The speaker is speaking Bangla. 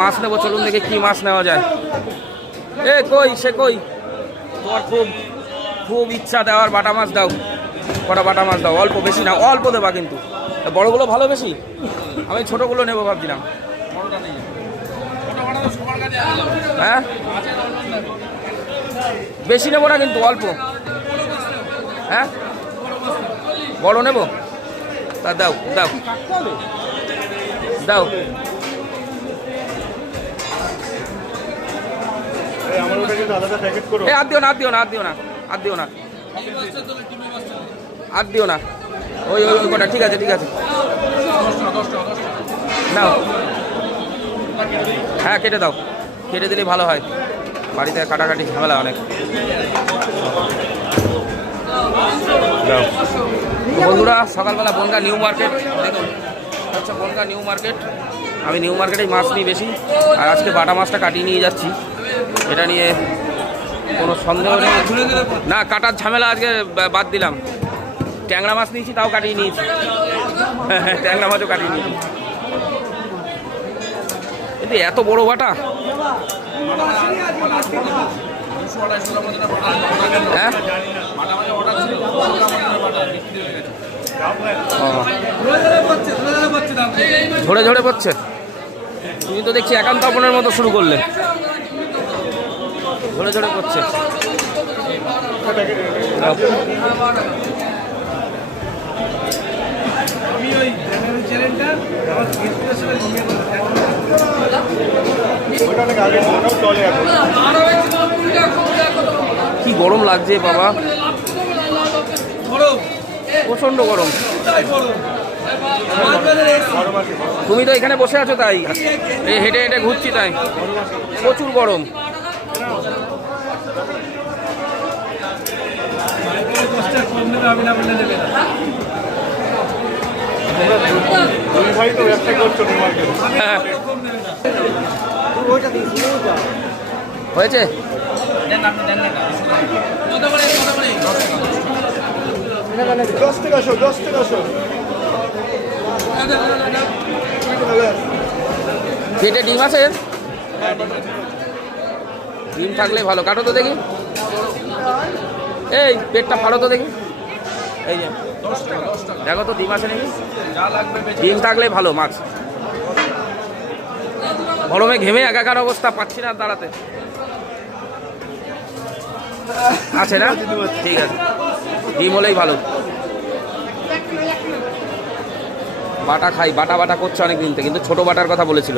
মাছ নেবো, চলুন দেখে কি মাছ নেওয়া যায়। এ কই সে কই, তোমার খুব খুব ইচ্ছা দেওয়ার, বাটা মাছ দাও, কটা বাটা মাছ দাও, অল্প, বেশি না, অল্প দেবা কিন্তু। বড়গুলো ভালো বেশি, আমি ছোটোগুলো নেবো ভাবছিলাম। হ্যাঁ বেশি নেবো না কিন্তু, অল্প। হ্যাঁ বড় নেবো, তা দাও দাও দাও। আর দিও না, আর দিও না, আর দিও না, আর দিও না, আর দিও না। ওই ওই ওই কটা, ঠিক আছে ঠিক আছে, নাও। হ্যাঁ কেটে দাও, কেটে দিলেই ভালো হয়, বাড়িতে কাটাকাটি ঝামেলা অনেক। বন্ধুরা সকালবেলা বনগা নিউ মার্কেট, দেখুন হচ্ছে বনগা নিউ মার্কেট। আমি নিউ মার্কেটেই মাছ নিই বেশি, আর আজকে বাটা মাছটা কাটিয়ে নিয়ে যাচ্ছি। এটা নিয়ে কোনো সন্দেহ নেই, না কাটার ঝামেলা আজকে বাদ দিলাম। ট্যাংরা মাছ নিয়েছি, তাও কাটিয়ে নিয়েছি, ট্যাংরা মাছও কাটিয়ে নিয়েছি। কিন্তু এত বড় বাটা, হ্যাঁ ঝরে ঝরে পড়ছে। তুমি তো দেখছি একান্ত আপনের মতো শুরু করলে, ঝরে ঝরে পড়ছে। কি গরম লাগছে বাবা, প্রচন্ড গরম। তুমি তো এখানে বসে আছো তাই, হেঁটে হেঁটে ঘুরছি তাই, প্রচুর গরম। হয়েছে পেটে ডিম আছে, ডিম থাকলে ভালো, কাটো তো দেখি। এই পেটটা ফাড়ো তো দেখি, এই যে দেখো তো ডিম আছে নাকি, ডিম থাকলে ভালো মাছ। গরমে ঘেমে একাকার অবস্থা, পাচ্ছি না দাঁড়াতে। আছে না, ঠিক আছে, ডিম হলেই ভালো। বাটা খাই, বাটা বাটা করছে অনেক দিন থেকে, কিন্তু ছোট বাটার কথা বলেছিল।